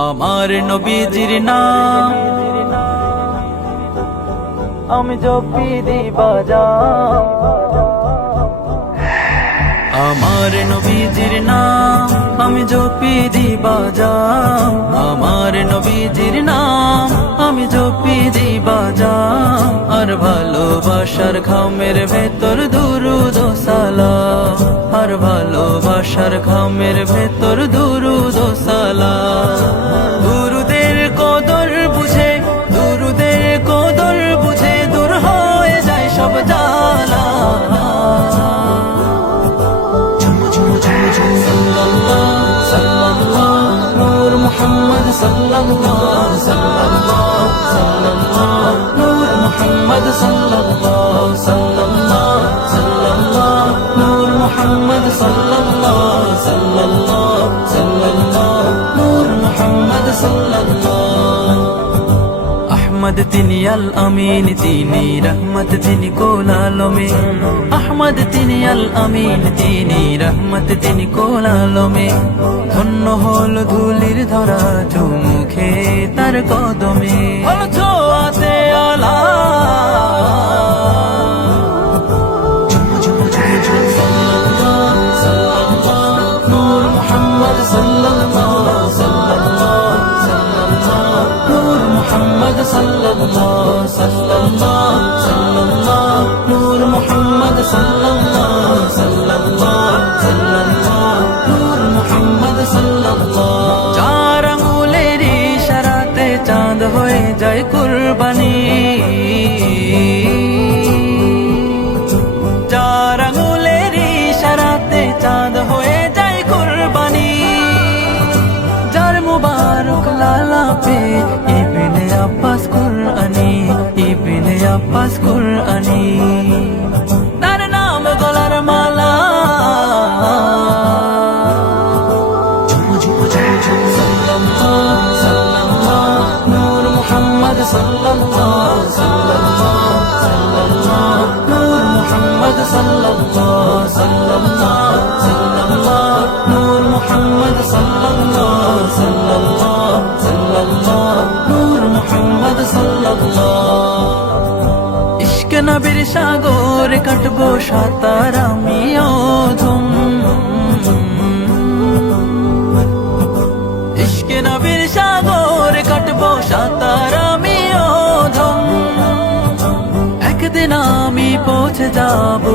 আমার নবীজির নাম আমি জপি দিবাজান, আমার নবীজির নাম আমি জপি দিবাজান, আমার নবীজির নাম আমি জপি দিবাজান। আর ভালোবাসার ঘামের ভেতর দুরুদ ও সালাম, আর ভালোবাসার ঘামের ভেতর দুরুদ ও সালাম। দুরুদের কদর বুঝে, দুরুদের কদর বুঝে দূর হয়ে যায় সব জ্বালা। নূর মুহাম্মদ সাল্লাল্লাহু সাল্লাল্লাহু সাল্লাল্লাহু, নূর মুহাম্মদ সাল্লাল্লাহু সাল্লাল্লাহু সাল্লাল্লাহু, নূর মুহাম্মদ সাল্লাল্লাহু সাল্লাল্লাহু সাল্লাল্লাহু, নূর মুহাম্মদ সাল্লাল্লাহু। আহমদ তিনি আল আমিন, তিনি রহমত তিনি কোল আলমে। আহমদ তিনি আল আমিন, তিনি রহমত তিনি কোল আলমে। ধন্য হল ধুলির ধরা চুমুখে তার কদমে, ছোঁয়াতে আলা নূর মুহাম্মদ সাল্লাল্লাহু সাল্লাল্লাহু সাল্লাল্লাহু, নূর মুহাম্মদ সাল্লাল্লাহু সাল্লাল্লাহু সাল্লাল্লাহু, নূর মুহাম্মদ সাল্লাল্লাহু সাল্লাল্লাহু সাল্লাল্লাহু, নূর মুহাম্মদ সাল্লাল্লাহু। চার আঙ্গুলের ইশারাতে চাঁদ হয়ে যায় কুরবানি, চার আঙ্গুলের ইশারাতে চাঁদ হয়ে যায় কুরবানি। যার মুবারক লালাপে ইবনে আব্বাস কুরআনি, ইবনে আব্বাস কুরআনি। তার নাম গলার মালা, নূর মুহাম্মদ সাল্লাল্লাহু সাল্লাল্লাহু সাল্লাল্লাহু, নূর মুহাম্মদ সাল্লাল্লাহু সাল্লাল্লাহু সাল্লাল্লাহু, নূর মুহাম্মদ সাল্লাল্লাহু সাল্লাল্লাহু সাল্লাল্লাহু, নূর মুহাম্মদ সাল্লাল্লাহু। ইশক নবীর সাগরে কাটবো সাঁতার আমি অধম, ইশক নবীর সাগরে কাটবো সাঁতার আমি অধম। একদিন আমি পৌঁছে যাবো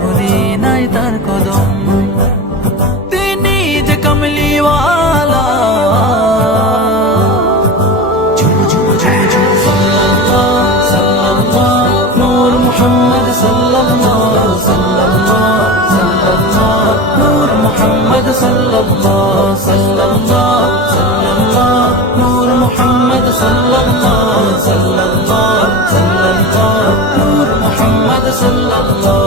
মদিনায় তার কদম, তিনি যে কমলিওয়ালা। নূর মুহাম্মদ সাল্লাল্লাহু সাল্লাল্লাহু সাল্লাল্লাহু, নূর মুহাম্মদ সাল্লাল্লাহু সাল্লাল্লাহু সাল্লাল্লাহু, নূর মুহাম্মদ সাল্লাল্লাহু সাল্লাল্লাহু সাল্লাল্লাহু, নূর মুহাম্মদ সাল্লাল্লাহু।